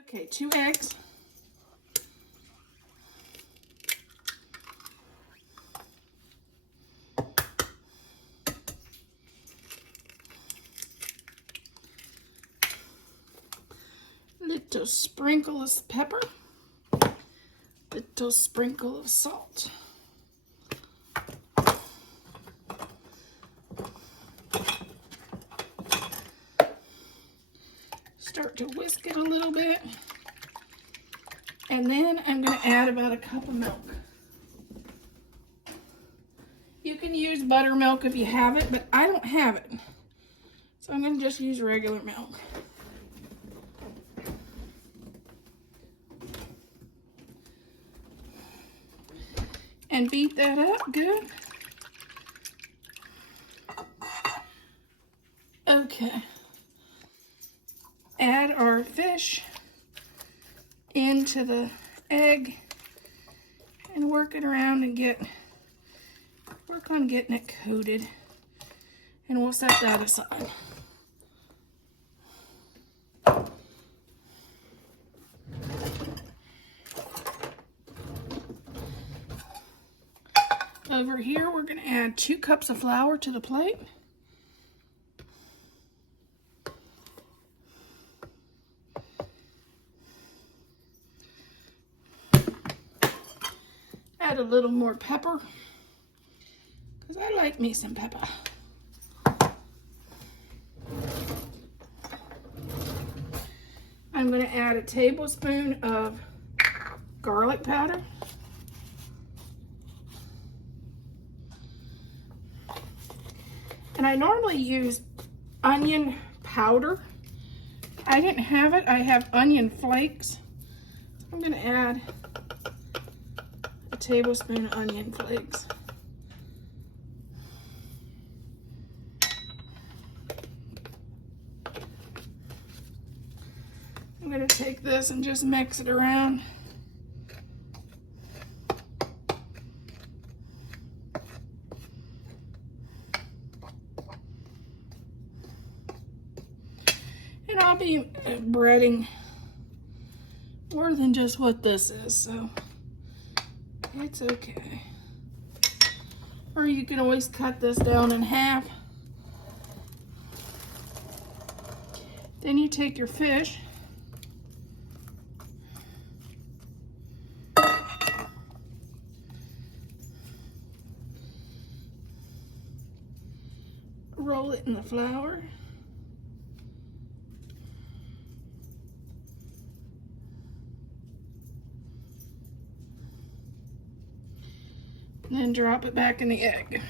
Okay, 2 eggs. Little sprinkle of pepper. Little sprinkle of salt. Start to whisk it a little bit. And then I'm going to add about a cup of milk. You can use buttermilk if you have it, but I don't have it. So I'm going to just use regular milk. And beat that up good. Okay. Add our fish into the egg and work it around and work on getting it coated. And we'll set that aside. Over here, we're going to add 2 cups of flour to the plate. Add a little more pepper, because I like me some pepper. I'm going to add a tablespoon of garlic powder. And I normally use onion powder. I didn't have it. I have onion flakes. I'm going to add a tablespoon of onion flakes. I'm going to take this and just mix it around. And I'll be breading more than just what this is, so it's okay. Or you can always cut this down in half. Then you take your fish. Roll it in the flour. And then drop it back in the egg.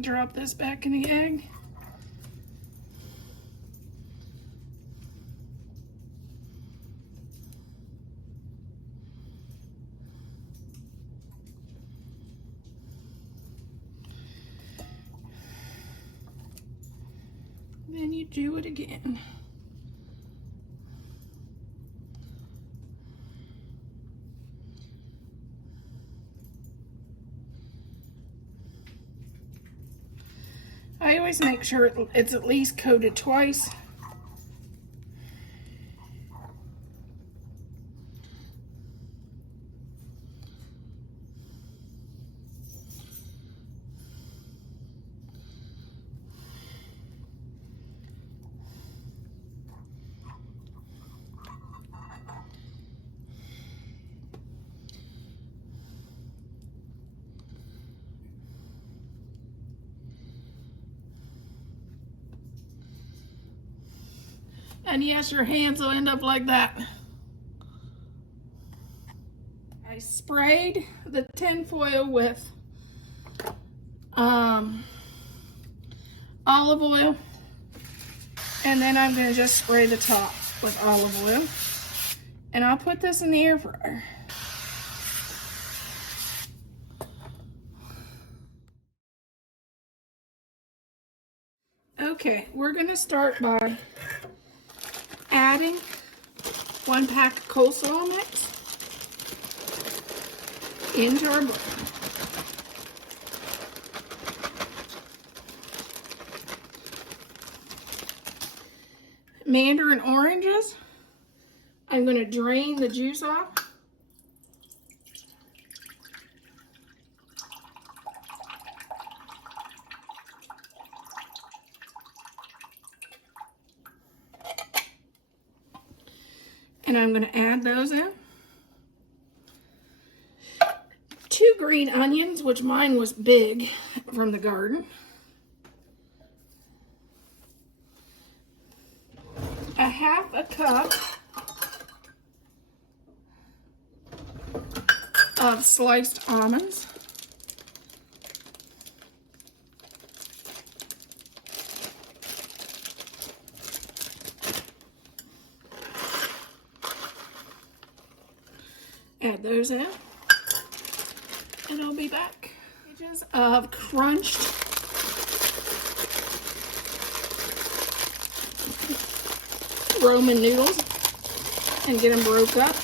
Drop this back in the egg. Then you do it again. I always make sure it's at least coated twice. And yes, your hands will end up like that. I sprayed the tin foil with olive oil. And then I'm going to just spray the top with olive oil. And I'll put this in the air fryer. Okay, we're going to start by adding 1 pack of coleslaw mix. into our blender. Mandarin oranges, I'm going to drain the juice off. And I'm going to add those in. 2 green onions, which mine was big from the garden. A 1/2 cup of sliced almonds. Add those in, and I'll be back. Pages of crunched Roman noodles and get them broke up.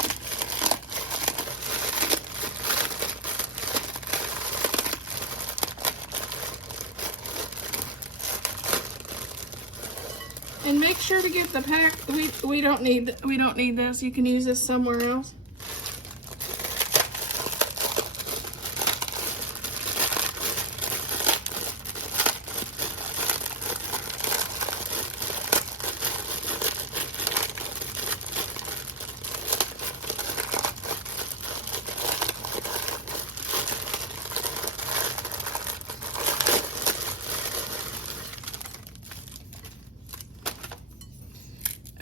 And make sure to get the pack. We don't need this. You can use this somewhere else.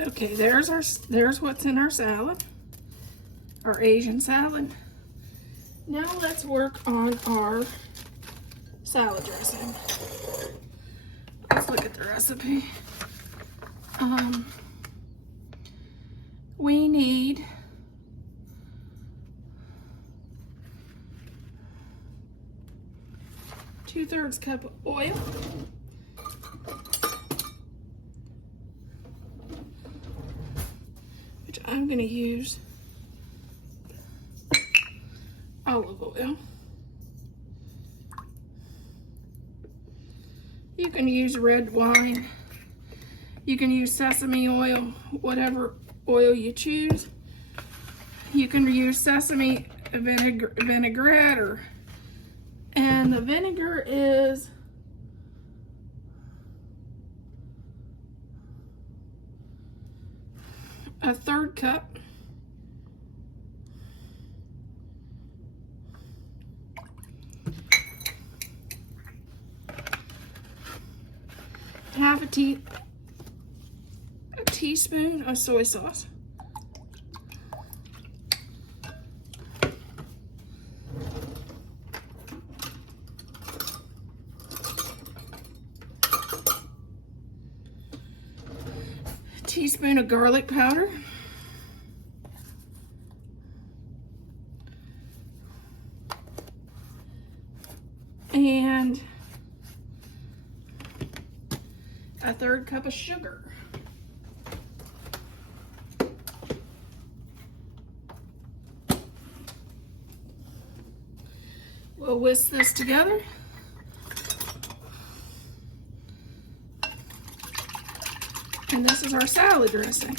Okay, there's what's in our salad, our Asian salad. Now let's work on our salad dressing. Let's look at the recipe. We need 2/3 cup of oil. I'm going to use olive oil. You can use red wine. You can use sesame oil, whatever oil you choose. You can use sesame vinaigrette, and the vinegar is a 1/3 cup. Half a teaspoon of soy sauce. Teaspoon of garlic powder. And a 1/3 cup of sugar. We'll whisk this together. And this is our salad dressing.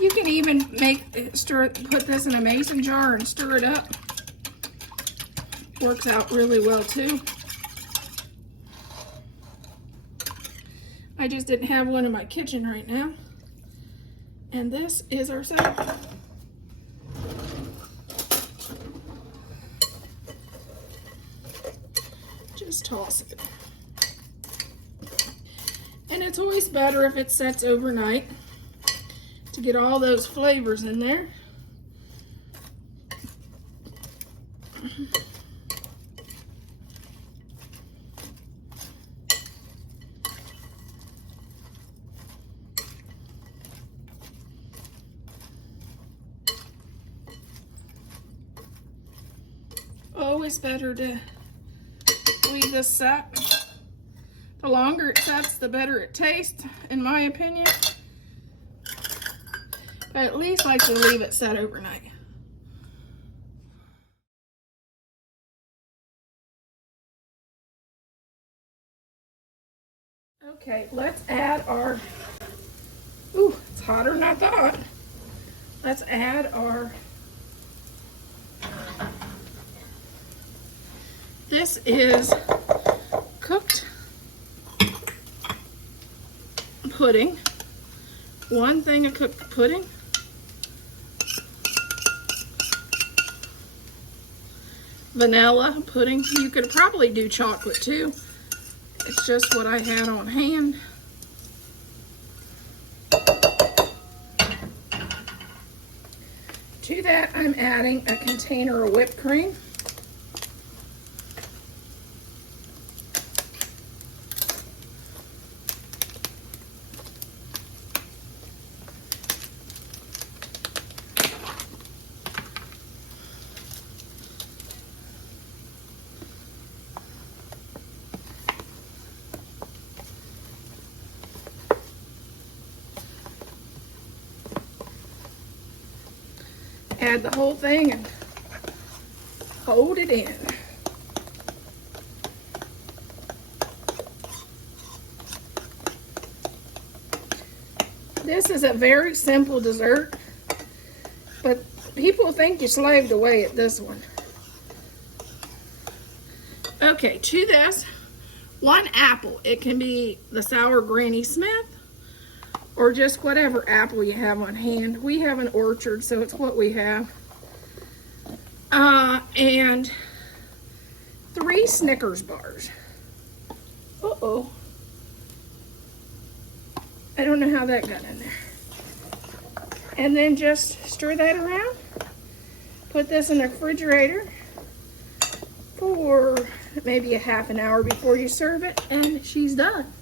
You can even put this in a mason jar and stir it up. Works out really well too. I just didn't have one in my kitchen right now. And this is our salad. Just toss it. And it's always better if it sets overnight to get all those flavors in there. Always better to leave this set. The longer it sets, the better it tastes, in my opinion. But at least like to leave it set overnight. Okay, let's add our, ooh, it's hotter than I thought. Let's add our, this is cooked pudding. 1 thing of cooked pudding. Vanilla pudding. You could probably do chocolate too. It's just what I had on hand. To that, I'm adding a container of whipped cream. Add the whole thing and hold it in. This is a very simple dessert, but people think you slaved away at this one. Okay, to this, 1 apple. It can be the sour Granny Smith, or just whatever apple you have on hand. We have an orchard, so it's what we have. And 3 Snickers bars. Uh-oh. I don't know how that got in there. And then just stir that around. Put this in the refrigerator for maybe a half an hour before you serve it, and she's done.